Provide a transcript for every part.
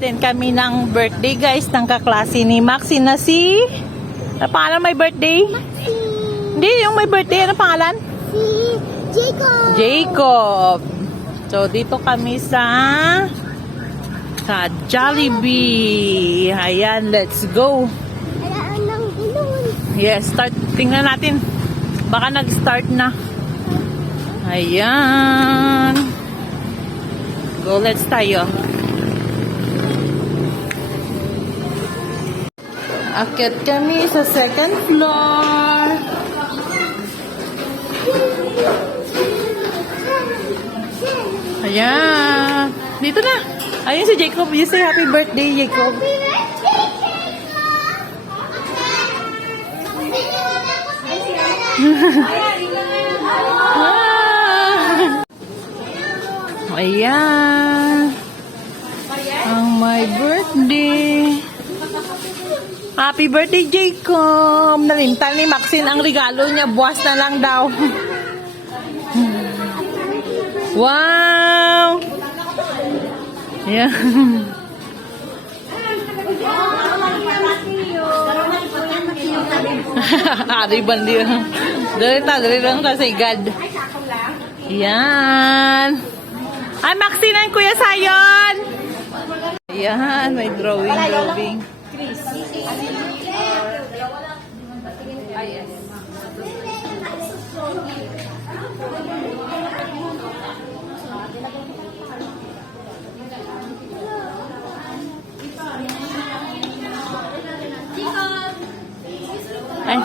Then kami ng birthday guys ng kaklase ni Maxi na si... Ano pangalan may birthday? Maxi. Hindi, yung may birthday. Ano pangalan? Si Jacob. Jacob. So, dito kami sa Jollibee. Ayan, let's go. Alaan ng ilon. Yes, start. Tingnan natin. Baka nag-start na. Ayan. Go, let's tayo. Akyat kami sa second floor. Ayan. Dito na. Ayun si Jacob. You say happy birthday, Jacob. Ayan. Ang my birthday. Happy birthday, Jacob. Nalimtan ni Maxine ang regalo niya. Buwas na lang daw. Wow! Yeah. Ari bandi. Dari lang kasi God. Yan. Ay, Maxine and Kuya Sayon. Yan, may drawing. Ay.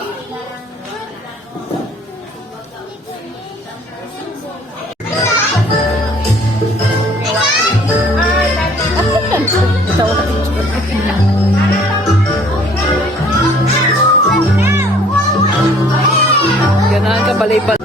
Ganahan ka balay-balay.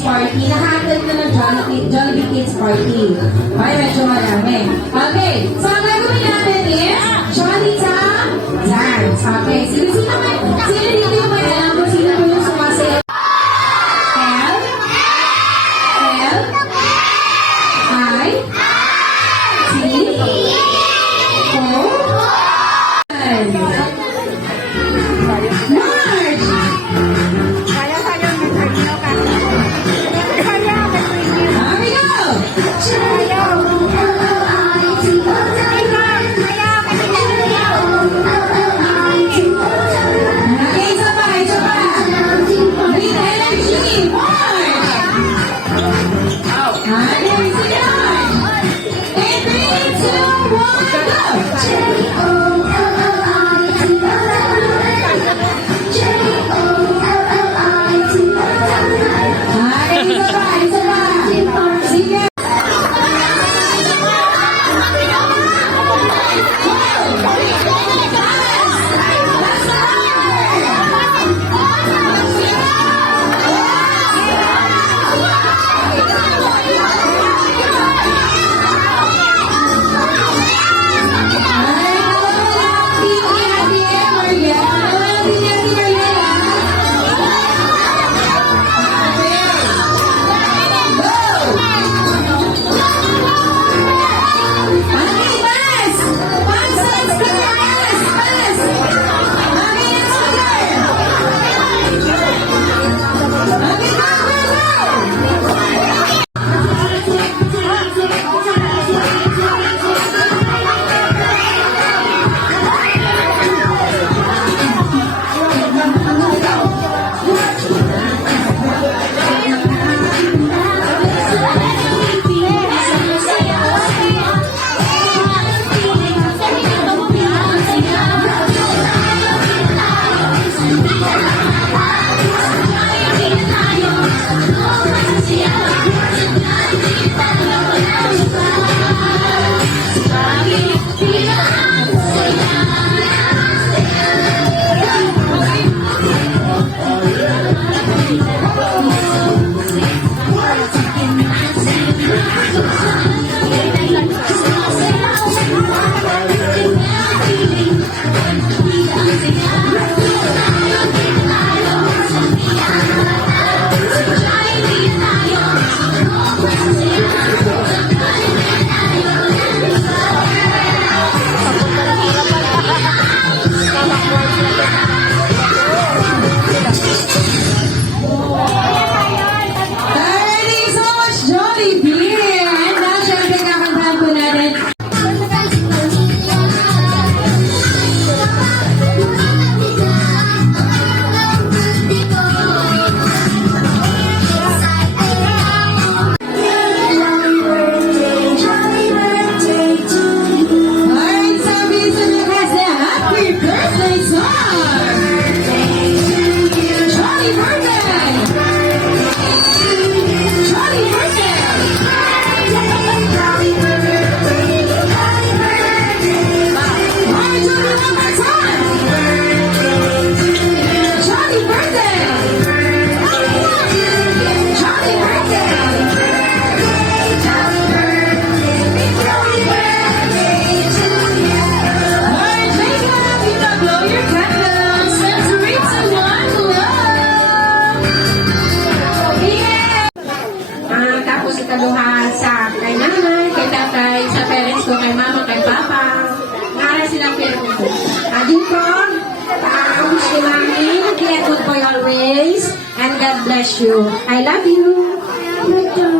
Party. Nahatid na ng Jollibee Kids Party. Ay, medyo marami. Okay. So, ang gagawin natin is Jolly Time Dance. Okay. Sino dito yung may alam kung sino po yung sumasayaw? L? L? I? T? O? March! kay nanay, kay tatay, sa parents ko, kay mama, kay papa. Nara silang parents ko. Dito, wish ni mami, be a good boy always, and God bless you. I love you.